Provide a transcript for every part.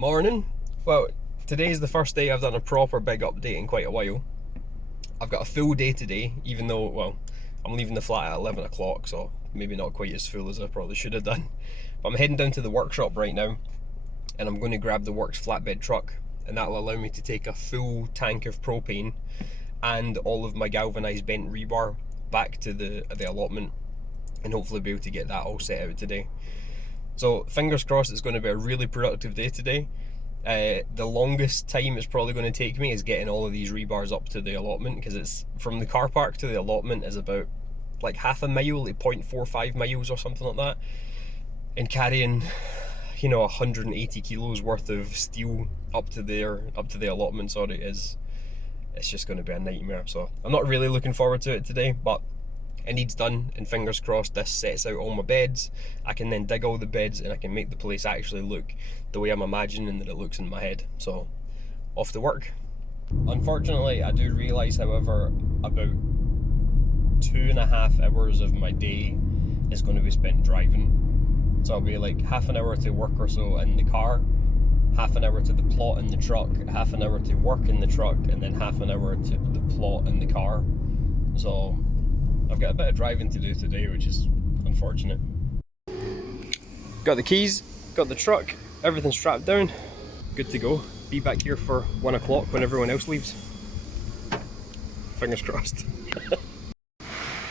Morning. Well, today's the first day I've done a proper big update in quite a while. I've got a full day today, even though, well, I'm leaving the flat at 11 o'clock, so maybe not quite as full as I probably should have done. But I'm heading down to the workshop right now, and I'm going to grab the works flatbed truck, and that'll allow me to take a full tank of propane and all of my galvanised bent rebar back to the allotment, and hopefully be able to get that all set out today. So fingers crossed it's going to be a really productive day today. The longest time it's probably going to take me is getting all of these rebars up to the allotment, because it's from the car park to the allotment is about like half a mile, like 0.45 miles or something like that, and carrying, you know, 180 kilos worth of steel up to the allotment, it's just going to be a nightmare. So I'm not really looking forward to it today, but it needs done, and fingers crossed this sets out all my beds. I can then dig all the beds and I can make the place actually look the way I'm imagining that it looks in my head. So off to work. Unfortunately, I do realise, however, about 2.5 hours of my day is going to be spent driving. So I'll be like half an hour to work or so in the car, half an hour to the plot in the truck, half an hour to work in the truck, and then half an hour to the plot in the car. So I've got a bit of driving to do today, which is unfortunate. Got the keys, got the truck, everything strapped down, good to go. Be back here for 1 o'clock when everyone else leaves. Fingers crossed.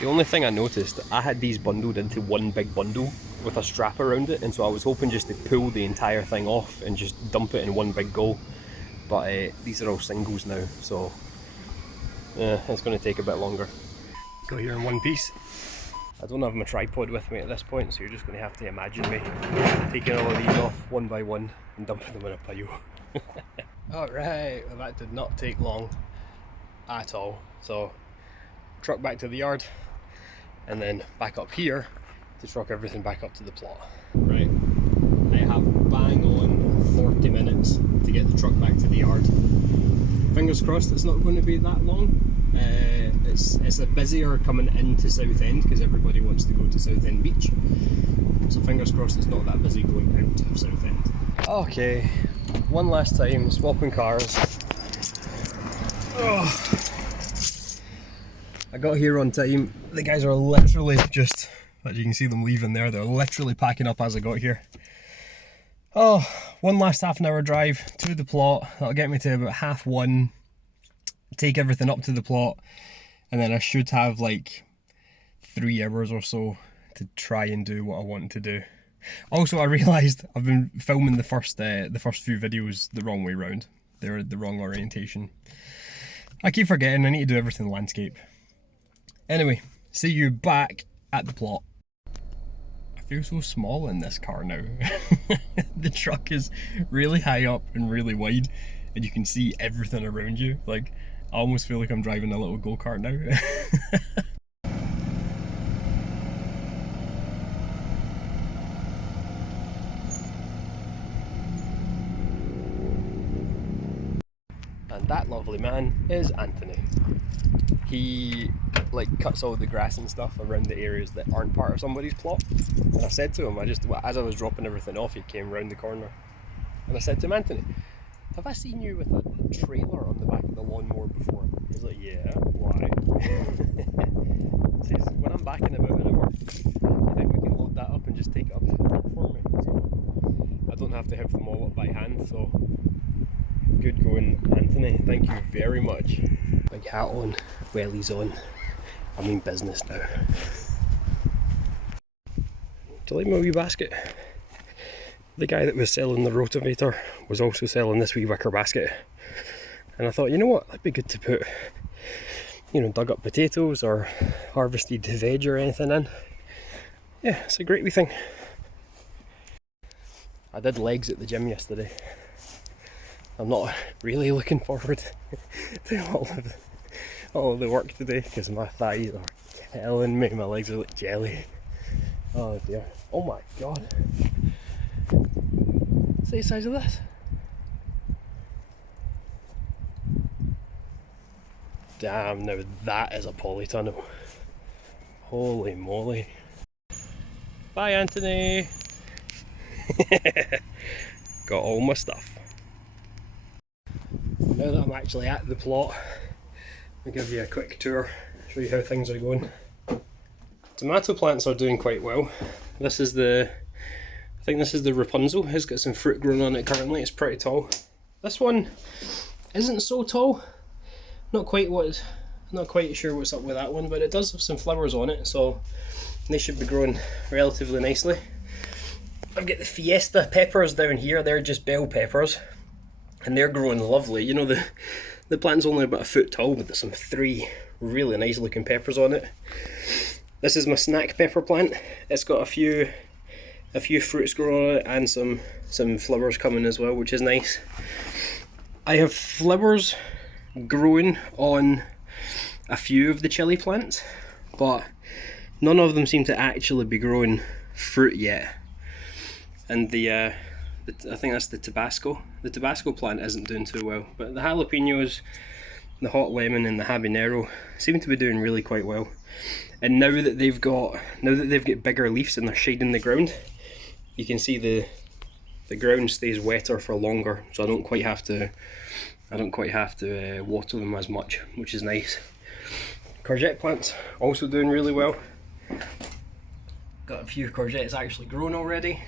The only thing I noticed, I had these bundled into one big bundle with a strap around it, and so I was hoping just to pull the entire thing off and just dump it in one big go. But these are all singles now, so it's going to take a bit longer. Got here in one piece. I don't have my tripod with me at this point, so you're just going to have to imagine me taking all of these off one by one and dumping them in a pile. Alright, well that did not take long at all. So truck back to the yard and then back up here to truck everything back up to the plot. Right, I have bang on 40 minutes to get the truck back to the yard. Fingers crossed it's not going to be that long. It's a busier coming into Southend because everybody wants to go to Southend Beach. So fingers crossed it's not that busy going out of Southend. Okay, one last time, swapping cars. Oh. I got here on time. The guys are literally just, as you can see them leaving there, they're literally packing up as I got here. Oh, one last half an hour drive to the plot. That'll get me to about 1:30. Take everything up to the plot, and then I should have like 3 hours or so to try and do what I want to do. Also, I realised I've been filming the first few videos the wrong way round. They're the wrong orientation. I keep forgetting I need to do everything landscape. Anyway, see you back at the plot. I feel so small in this car now. The truck is really high up and really wide, and you can see everything around you. Like, I almost feel like I'm driving a little go-kart now. And that lovely man is Anthony. He cuts all the grass and stuff around the areas that aren't part of somebody's plot. And I said to him, as I was dropping everything off, he came round the corner, and I said to him, Anthony, have I seen you with a trailer on the back of the lawnmower before? He's like, yeah, why? He says, when I'm backing about an hour, do you think we can load that up and just take it up to the plot for me? So I don't have to have them all up by hand, so good going, Anthony. Thank you very much. Big hat on, wellies on. I mean business now. Do you like my wee basket? The guy that was selling the rotavator was also selling this wee wicker basket, and I thought, you know what, that'd be good to put, you know, dug up potatoes or harvested veg or anything in. Yeah, it's a great wee thing. I did legs at the gym yesterday. I'm not really looking forward to all the work today because my thighs are killing me. My legs are like jelly. Oh dear. Oh my god. See the size of this? Damn, now that is a polytunnel. Holy moly. Bye, Anthony. got all my stuff. Now that I'm actually at the plot, I'll give you a quick tour, show you how things are going. Tomato plants are doing quite well. This is the, I think this is the Rapunzel. It's got some fruit growing on it currently. It's pretty tall. This one isn't so tall. Not quite sure what's up with that one, but it does have some flowers on it, so they should be growing relatively nicely. I've got the Fiesta peppers down here. They're just bell peppers, and they're growing lovely. You know, the plant's only about a foot tall, but there's some 3 really nice looking peppers on it. This is my snack pepper plant. It's got a few fruits growing on it and some flowers coming as well, which is nice. I have flowers growing on a few of the chili plants, but none of them seem to actually be growing fruit yet. And I think that's the Tabasco. The Tabasco plant isn't doing too well, but the jalapenos, the hot lemon and the habanero seem to be doing really quite well. And now that they've got bigger leaves and they're shading the ground, you can see the ground stays wetter for longer, so I don't quite have to water them as much, which is nice. Courgette plants also doing really well. Got a few courgettes actually grown already.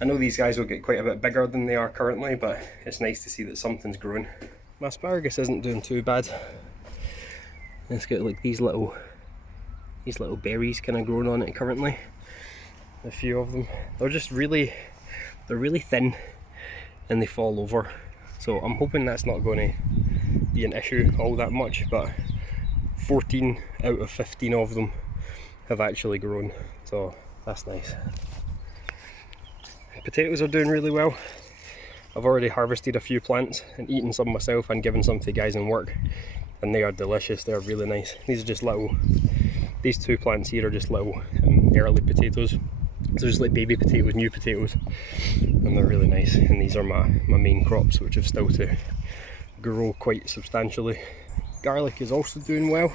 I know these guys will get quite a bit bigger than they are currently, but it's nice to see that something's growing. My asparagus isn't doing too bad. It's got like these little berries kind of growing on it currently. A few of them. They're really thin and they fall over. So I'm hoping that's not going to be an issue all that much, but 14 out of 15 of them have actually grown, so that's nice. Potatoes are doing really well. I've already harvested a few plants and eaten some myself and given some to guys in work, and they are delicious. They're really nice. These two plants here are just little early potatoes. So just like baby potatoes, new potatoes, and they're really nice. And these are my main crops, which have still to grow quite substantially. Garlic is also doing well.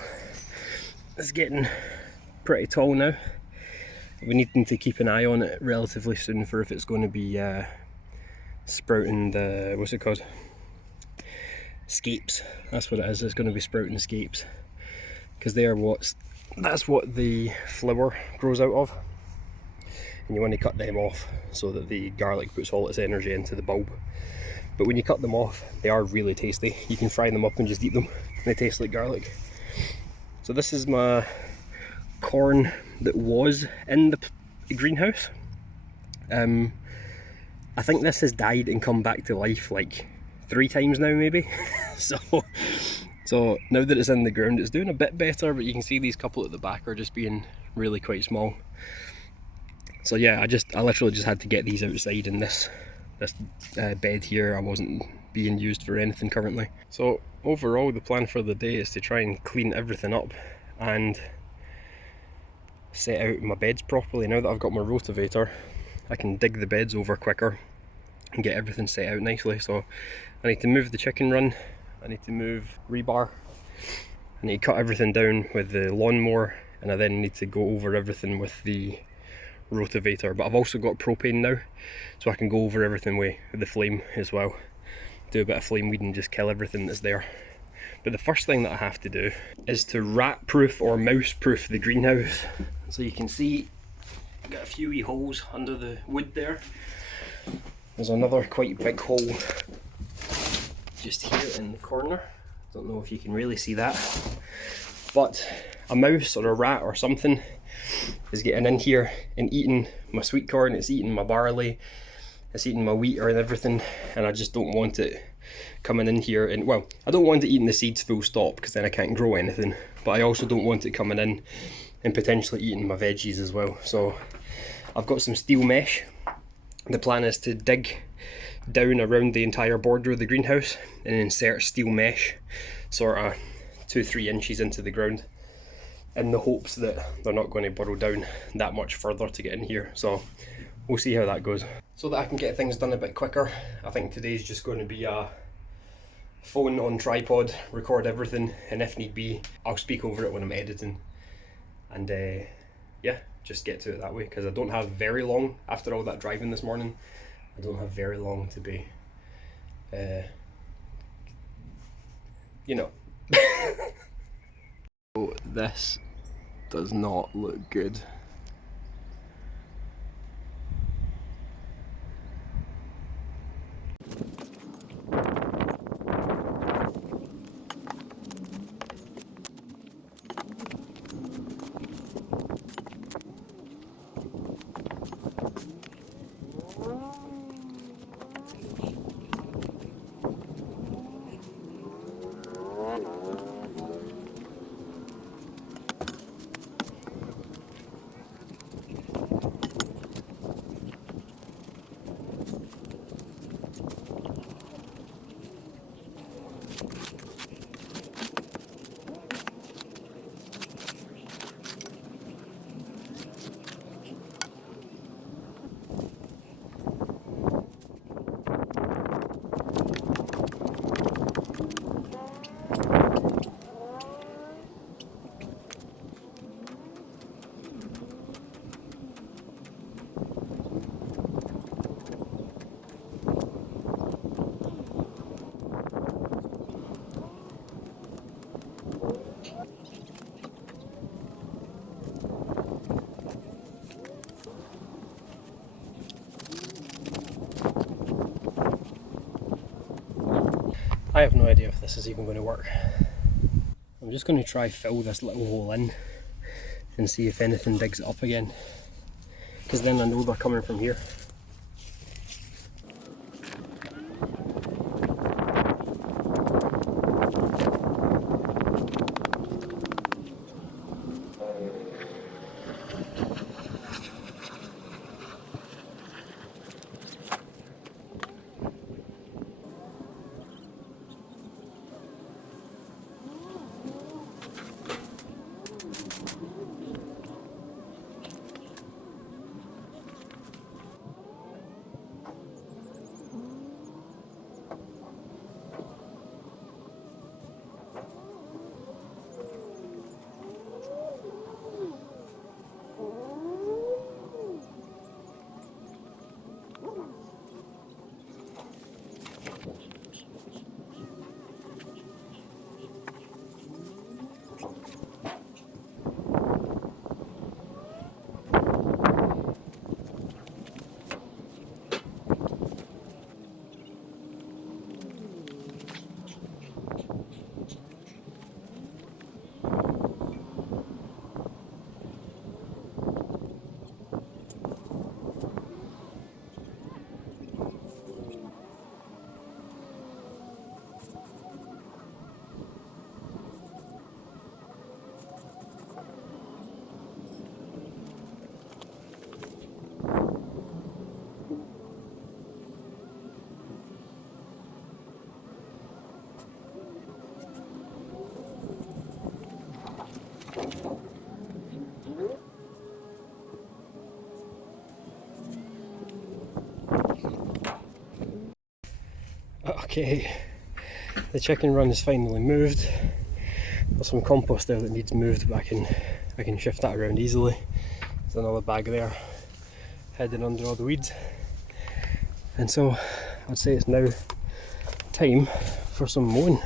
It's getting pretty tall now. We need to keep an eye on it relatively soon for if it's going to be sprouting the, what's it called? Scapes. That's what it is. It's going to be sprouting scapes, because that's what the flower grows out of. And you want to cut them off so that the garlic puts all its energy into the bulb. But when you cut them off, they are really tasty. You can fry them up and just eat them. They taste like garlic. So this is my corn that was in the greenhouse. I think this has died and come back to life like 3 times now maybe. So now that it's in the ground, it's doing a bit better, but you can see these couple at the back are just being really quite small. So yeah, I literally just had to get these outside in this bed here. I wasn't being used for anything currently. So overall, the plan for the day is to try and clean everything up and set out my beds properly. Now that I've got my rotavator, I can dig the beds over quicker and get everything set out nicely. So I need to move the chicken run, I need to move rebar, I need to cut everything down with the lawnmower, and I then need to go over everything with the rotavator. But I've also got propane now, so I can go over everything with the flame as well. Do a bit of flame weed and just kill everything that's there. But the first thing that I have to do is to rat proof or mouse proof the greenhouse. So you can see I've got a few wee holes under the wood there. There's another quite big hole just here in the corner. Don't know if you can really see that, but a mouse or a rat or something is getting in here and eating my sweet corn, it's eating my barley, it's eating my wheat and everything, and I just don't want it coming in here. And well, I don't want it eating the seeds full stop, because then I can't grow anything, but I also don't want it coming in and potentially eating my veggies as well. So I've got some steel mesh. The plan is to dig down around the entire border of the greenhouse and insert steel mesh sort of 2-3 inches into the ground, in the hopes that they're not going to burrow down that much further to get in here. So we'll see how that goes. So that I can get things done a bit quicker, I think today's just going to be a phone on tripod, record everything, and if need be, I'll speak over it when I'm editing. And yeah, just get to it that way, because I don't have very long after all that driving this morning. I don't have very long to be, you know. So this does not look good. I have no idea if this is even going to work. I'm just going to try fill this little hole in and see if anything digs it up again, because then I know they're coming from here. Okay, the chicken run is finally moved. There's some compost there that needs moved, but I can shift that around easily. There's another bag there, hidden under all the weeds. And so I'd say it's now time for some mowing.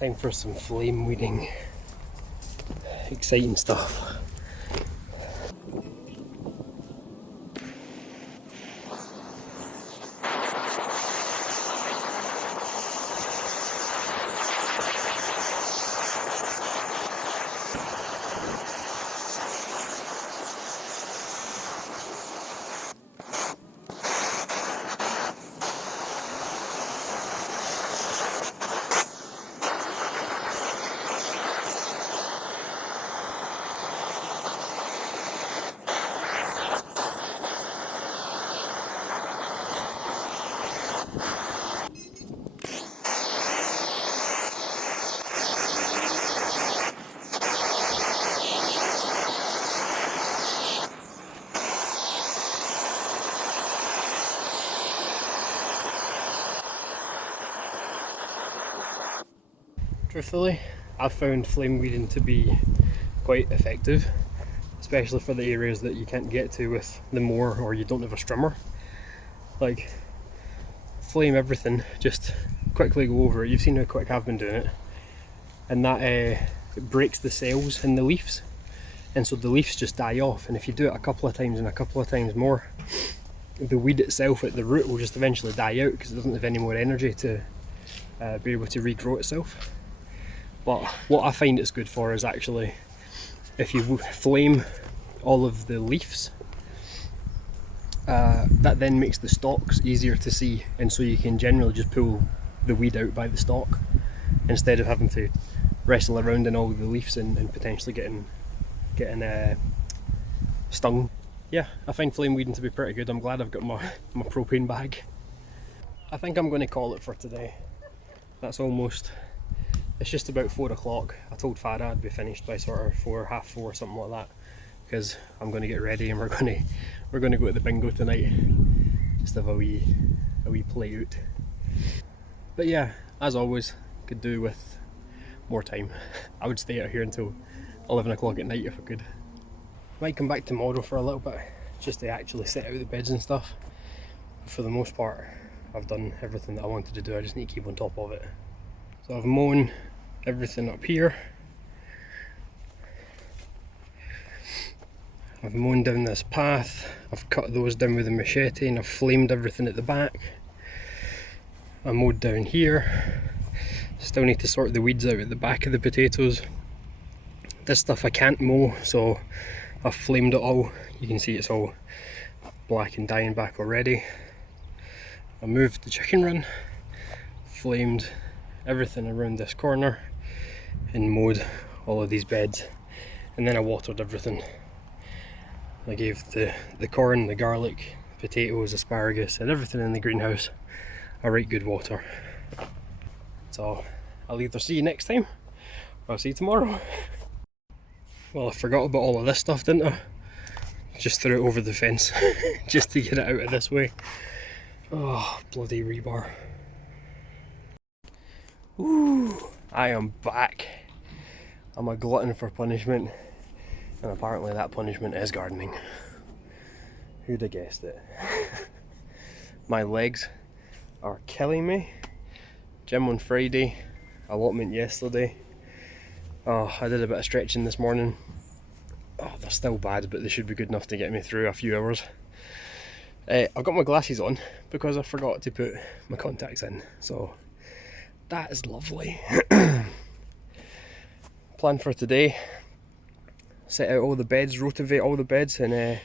Time for some flame weeding. Exciting stuff. Truthfully, I've found flame weeding to be quite effective, especially for the areas that you can't get to with the mower or you don't have a strimmer. Like, flame everything, just quickly go over it. You've seen how quick I've been doing it, and that it breaks the cells in the leaves, and so the leaves just die off. And if you do it a couple of times and a couple of times more, the weed itself at the root will just eventually die out because it doesn't have any more energy to be able to regrow itself. But what I find it's good for is actually, if you flame all of the leaves, that then makes the stalks easier to see, and so you can generally just pull the weed out by the stalk instead of having to wrestle around in all the leaves and potentially getting stung. Yeah, I find flame weeding to be pretty good. I'm glad I've got my propane bag. I think I'm going to call it for today. It's just about 4 o'clock. I told Farah I'd be finished by sort of 4, half 4, something like that, because I'm going to get ready and we're going to go to the bingo tonight. Just have a wee play out. But yeah, as always, could do with more time. I would stay out here until 11 o'clock at night if I could. Might come back tomorrow for a little bit, just to actually set out the beds and stuff. But for the most part, I've done everything that I wanted to do. I just need to keep on top of it. So I've mown everything up here. I've mown down this path. I've cut those down with a machete and I've flamed everything at the back. I mowed down here. Still need to sort the weeds out at the back of the potatoes. This stuff I can't mow, so I've flamed it all. You can see it's all black and dying back already. I moved the chicken run, flamed everything around this corner, and mowed all of these beds, and then I watered everything. I gave the corn, the garlic, potatoes, asparagus, and everything in the greenhouse a right good water. So I'll either see you next time or I'll see you tomorrow. Well, I forgot about all of this stuff, didn't I? Just threw it over the fence just to get it out of this way. Oh, bloody rebar. Ooh, I am back. I'm a glutton for punishment, and apparently that punishment is gardening. Who'd have guessed it? My legs are killing me. Gym on Friday, allotment yesterday. Oh, I did a bit of stretching this morning. Oh, they're still bad, but they should be good enough to get me through a few hours. I've got my glasses on because I forgot to put my contacts in, so that is lovely. Plan for today: set out all the beds, rotivate all the beds, and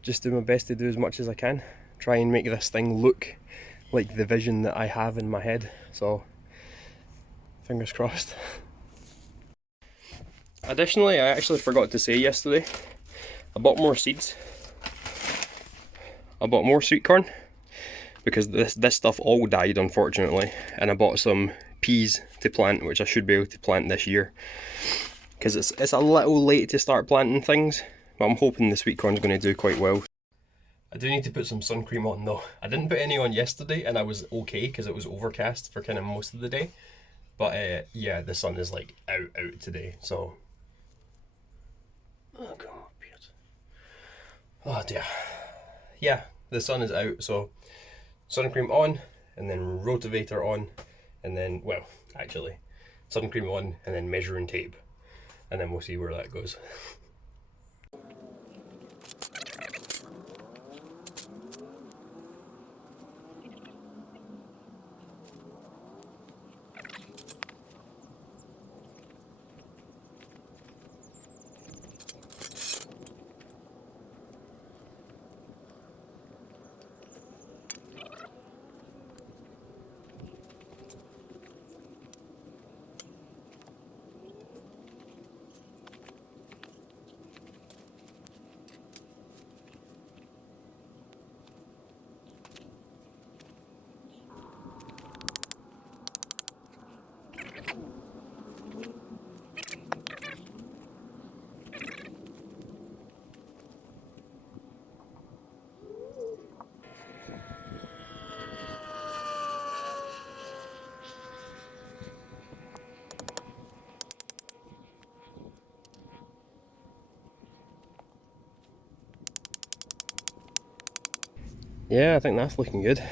just do my best to do as much as I can. Try and make this thing look like the vision that I have in my head, so fingers crossed. Additionally, I actually forgot to say yesterday, I bought more seeds. I bought more sweet corn because this stuff all died, unfortunately, and I bought some peas to plant, which I should be able to plant this year, because it's a little late to start planting things, but I'm hoping the sweet corn's going to do quite well. I do need to put some sun cream on though. I didn't put any on yesterday and I was okay because it was overcast for kind of most of the day, but yeah, the sun is like out today, so oh, come on, Piers. Oh dear. Yeah, the sun is out, so sun cream on, and then rotivator on, and then, well, actually, sun cream on, and then measuring tape, and then we'll see where that goes. Yeah, I think that's looking good.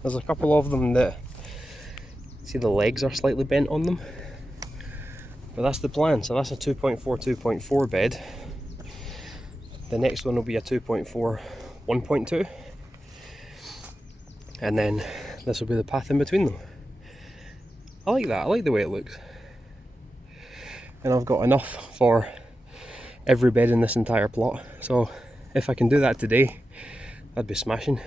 There's a couple of them that, see the legs are slightly bent on them, but that's the plan. So that's a 2.4 bed. The next one will be a 2.4 1.2, and then this will be the path in between them. I like that, I like the way it looks. And I've got enough for every bed in this entire plot, so if I can do that today, that'd be smashing.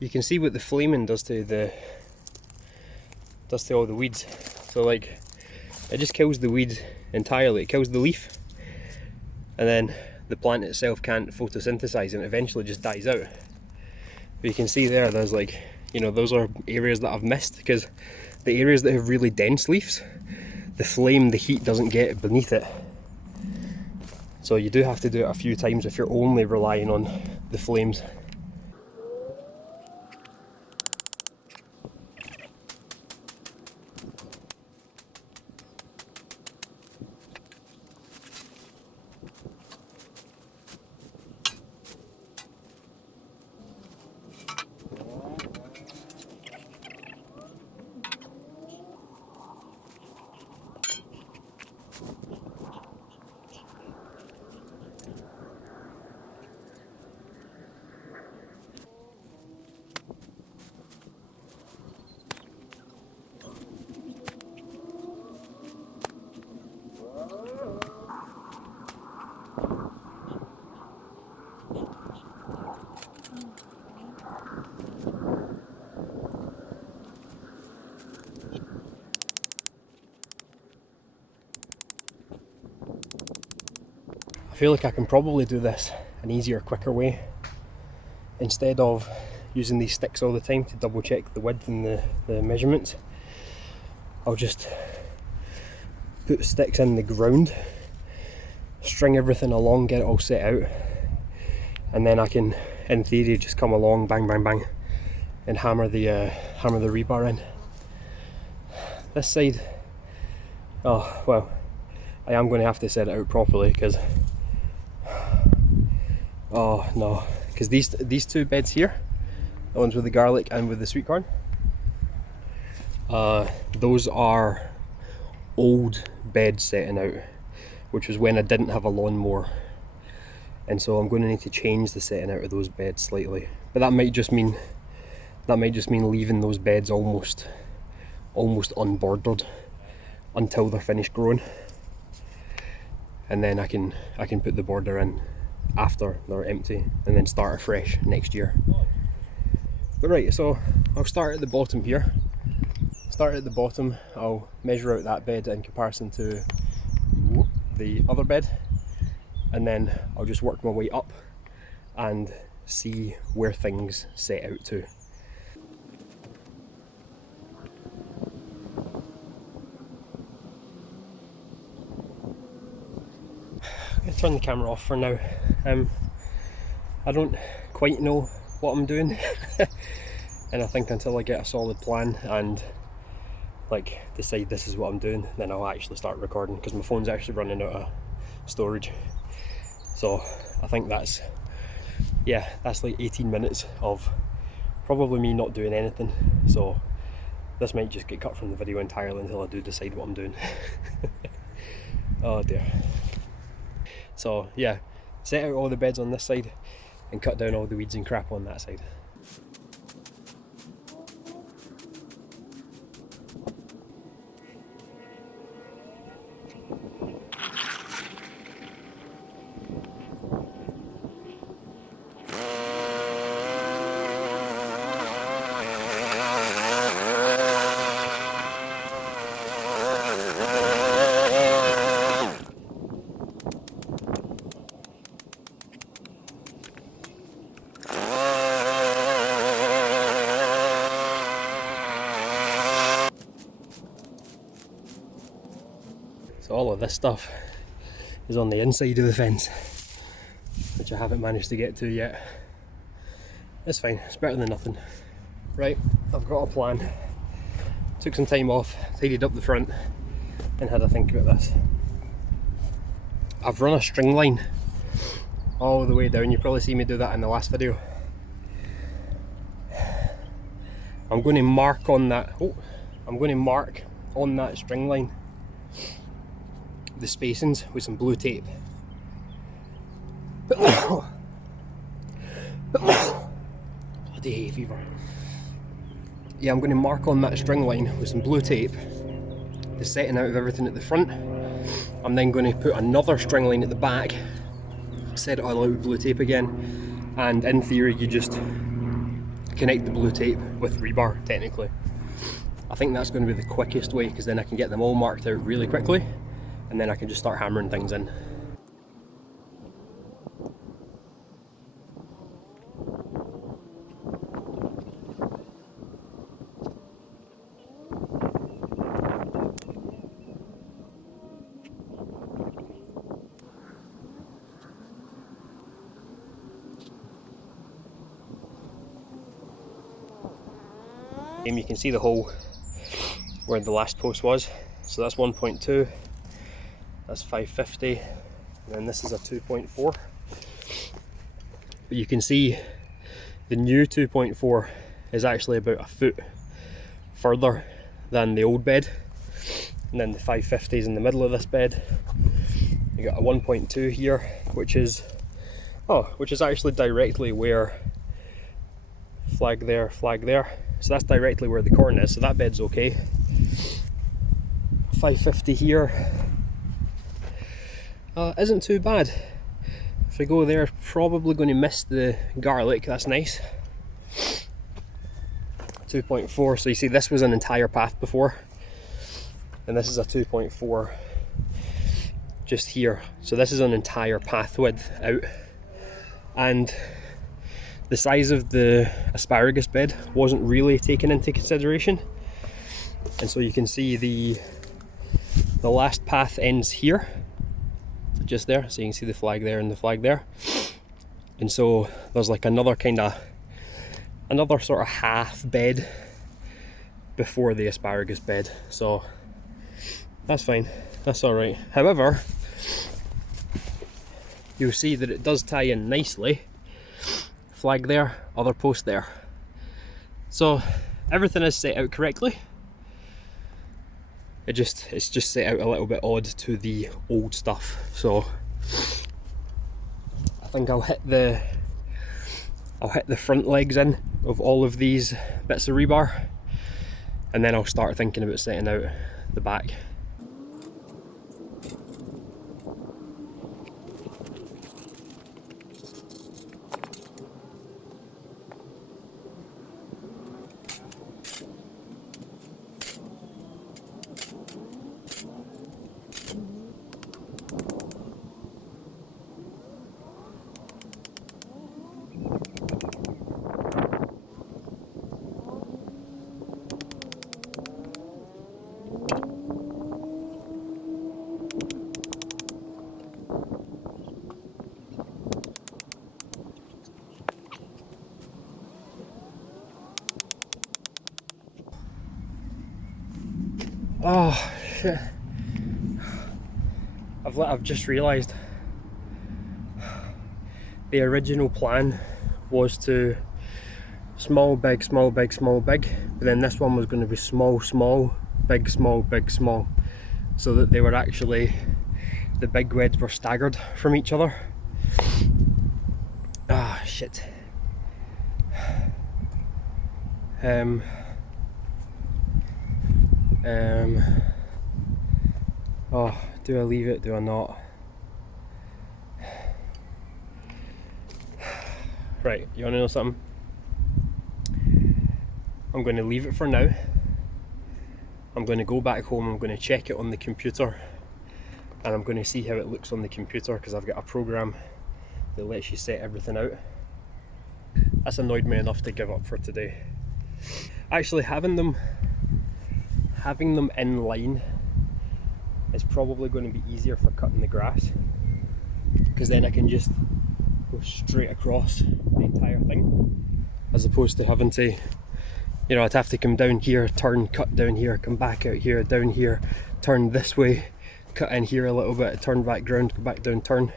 You can see what the flaming does to all the weeds. So like, it just kills the weed entirely. It kills the leaf, and then the plant itself can't photosynthesize and eventually just dies out. But you can see there's like, you know, those are areas that I've missed, because the areas that have really dense leaves, the flame, the heat doesn't get beneath it. So you do have to do it a few times if you're only relying on the flames. I feel like I can probably do this an easier, quicker way. Instead of using these sticks all the time to double check the width and the measurements, I'll just put sticks in the ground, string everything along, get it all set out, and then I can, in theory, just come along, bang bang bang, and hammer the rebar in. This side Oh, well, I am going to have to set it out properly because, oh no, because these two beds here, the ones with the garlic and with the sweet corn, those are old beds setting out, which was when I didn't have a lawnmower, and so I'm going to need to change the setting out of those beds slightly. But that might just mean leaving those beds almost unbordered until they're finished growing, and then I can put the border in after they're empty and then start afresh next year. But right, so I'll start at the bottom here. Start at the bottom, I'll measure out that bed in comparison to the other bed, and then I'll just work my way up and see where things set out to. I'm going to turn the camera off for now. I don't quite know what I'm doing and I think until I get a solid plan and like decide this is what I'm doing, then I'll actually start recording, because my phone's actually running out of storage. So I think that's like 18 minutes of probably me not doing anything, so this might just get cut from the video entirely until I do decide what I'm doing. Oh dear. So yeah, set out all the beds on this side and cut down all the weeds and crap on that side. So all of this stuff is on the inside of the fence, which I haven't managed to get to yet. It's fine, it's better than nothing. Right, I've got a plan. Took some time off, tidied up the front, and had a think about this. I've run a string line all the way down. You probably see me do that in the last video. I'm going to mark on that. I'm going to mark on that string line the spacings with some blue tape. Bloody hay fever. Yeah, I'm going to mark on that string line with some blue tape the setting out of everything at the front. I'm then going to put another string line at the back, set it all out with blue tape again, and in theory you just connect the blue tape with rebar technically. I think that's going to be the quickest way, because then I can get them all marked out really quickly and then I can just start hammering things in. You can see the hole where the last post was, so that's 1.2, that's 550, and then this is a 2.4. But you can see the new 2.4 is actually about a foot further than the old bed, and then the 550 is in the middle of this bed. You got a 1.2 here, which is actually directly where flag there, so that's directly where the corn is, so that bed's okay. 550 here isn't too bad. If I go there, probably going to miss the garlic, that's nice. 2.4, so you see this was an entire path before, and this is a 2.4 just here, so this is an entire path width out. And the size of the asparagus bed wasn't really taken into consideration, and so you can see the last path ends here, just there, so you can see the flag there and the flag there, and so there's like another sort of half bed before the asparagus bed. So That's fine, that's alright. However, you'll see that it does tie in nicely. Flag there, other post there. So everything is set out correctly. It's just set out a little bit odd to the old stuff. So I think I'll hit the front legs in of all of these bits of rebar, and then I'll start thinking about setting out the back. Oh shit. I've just realised the original plan was to small, big, small, big, small, big, but then this one was going to be small, small, big, small, big, small, so that they were actually, the big weds were staggered from each other. Ah, shit. Oh, do I leave it? Do I not? Right, you wanna know something? I'm going to leave it for now. I'm going to go back home, I'm going to check it on the computer, and I'm going to see how it looks on the computer, because I've got a program that lets you set everything out. That's annoyed me enough to give up for today. Actually, having them in line is probably going to be easier for cutting the grass, because then I can just go straight across the entire thing, as opposed to having to, you know, I'd have to come down here, turn, cut down here, come back out here, down here, turn this way, cut in here a little bit, turn back round, go back down, turn,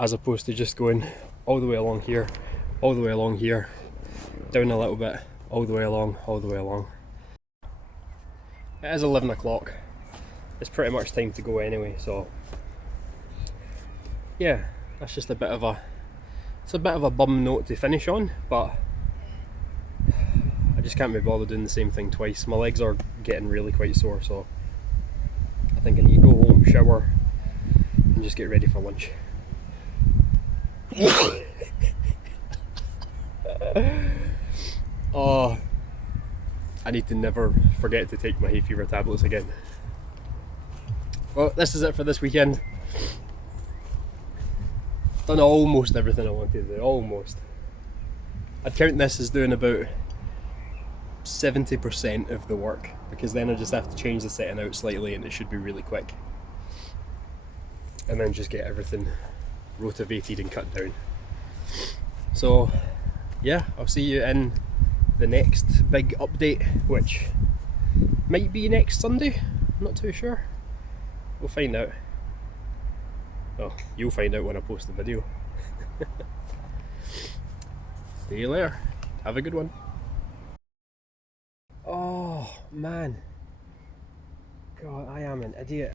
as opposed to just going all the way along here, all the way along here, down a little bit, all the way along, all the way along. It is 11 o'clock. It's pretty much time to go anyway, so yeah, that's just a bit of a bum note to finish on, but I just can't be bothered doing the same thing twice. My legs are getting really quite sore, so I think I need to go home, shower, and just get ready for lunch. Oh, I need to never forget to take my hay fever tablets again. Well, this is it for this weekend. Done almost everything I wanted to do, almost. I'd count this as doing about 70% of the work, because then I just have to change the setting out slightly and it should be really quick. And then just get everything rotivated and cut down. So yeah, I'll see you in the next big update, which might be next Sunday, I'm not too sure. We'll find out. Well, you'll find out when I post the video. See you later. Have a good one. Oh man. God, I am an idiot.